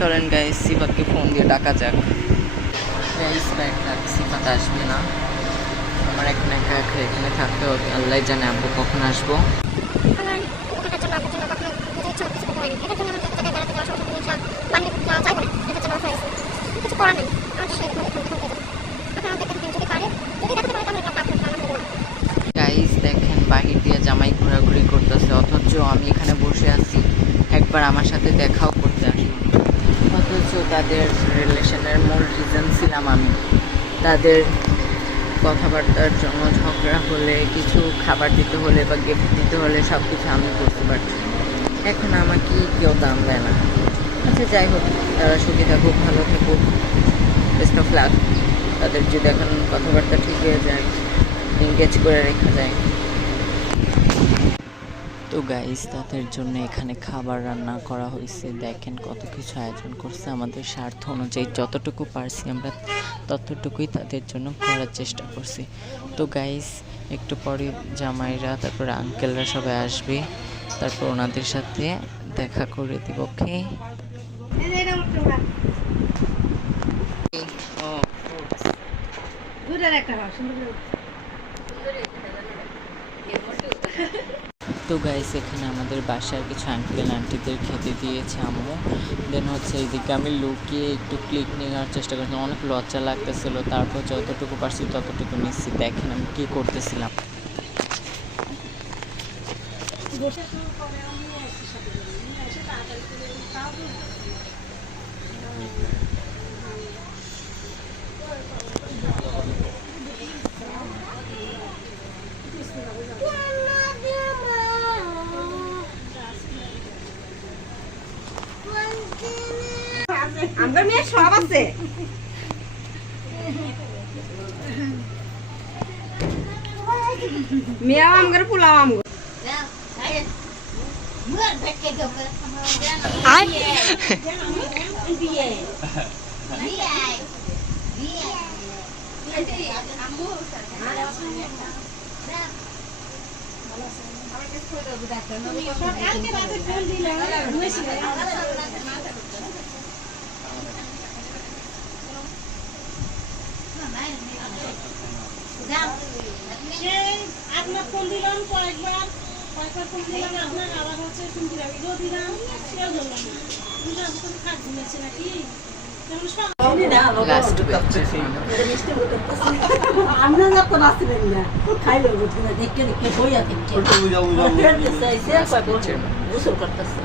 চলেন guys সিফাতকে phone দিয়ে ডাকা যাক। গাইস সিফাত আসবে না, আমার এখন একা একা এখানে থাকতে হবে। আল্লাহ জানে আব্বু কখন আসবো। গাইস দেখেন বাহির দিয়ে জামাই ঘোরাঘুরি করতেছে, অথচ আমি এখানে বসে আছি, একবার আমার সাথে দেখাও করতে আসলো। অথচ তাদের রিলেশনের মূল রিজন ছিলাম আমি। তাদের কথাবার্তার জন্য ঝগড়া হলে, কিছু খাবার দিতে হলে বা গিফট দিতে হলে সব কিছু আমি করতে পারছি। এখন আমাকে কেউ দাম দেয় না। আচ্ছা যাই হোক, তারা সুখী থাকুক, ভালো থাকুক, বেস্ট অফ লাক। তাদের যদি এখন কথাবার্তা ঠিক হয়ে যায়, এনগেজ করে রেখা যায়। তো গাইস তাদের জন্য এখানে খাবার রান্না করা হয়েছে, দেখেন কত কিছু আয়োজন করছে। আমাদের স্বার্থ অনুযায়ী যতটুকু পারছি আমরা ততটুকুই তাদের জন্য করার চেষ্টা করছি। তো গাইস একটু পরে জামাইরা তারপরে আঙ্কেলরা সবাই আসবে, তারপর ওনাদের সাথে দেখা করে দিব। ওকে তো গাইস এখানে আমাদের বাসার কিছু আঙ্কেল আন্টিদের খেতে দিয়েছে আম্মু। দেন হচ্ছে এইদিকে আমি লুকিয়ে একটু ক্লিক নেওয়ার চেষ্টা করছি, অনেক লজ্জা লাগতেছিল, তারপর যতটুকু পারছি ততটুকু নিচ্ছি। দেখেন আমি কী করতেছিলাম। আমার মেয়ে সব আছে, মেয়ে আমগর পোলাও আমগর আপনার ফোন দিলাম কয়েকবার ফোন দিলাম আপনার, আবার হচ্ছে দিলাম সেও ধরলাম না, খাট ঘুমেছে নাকি আমরা যখন আসলেন না খাইলে দেখতে দেখতে বইয়া দেখতে গোসল করতেছে।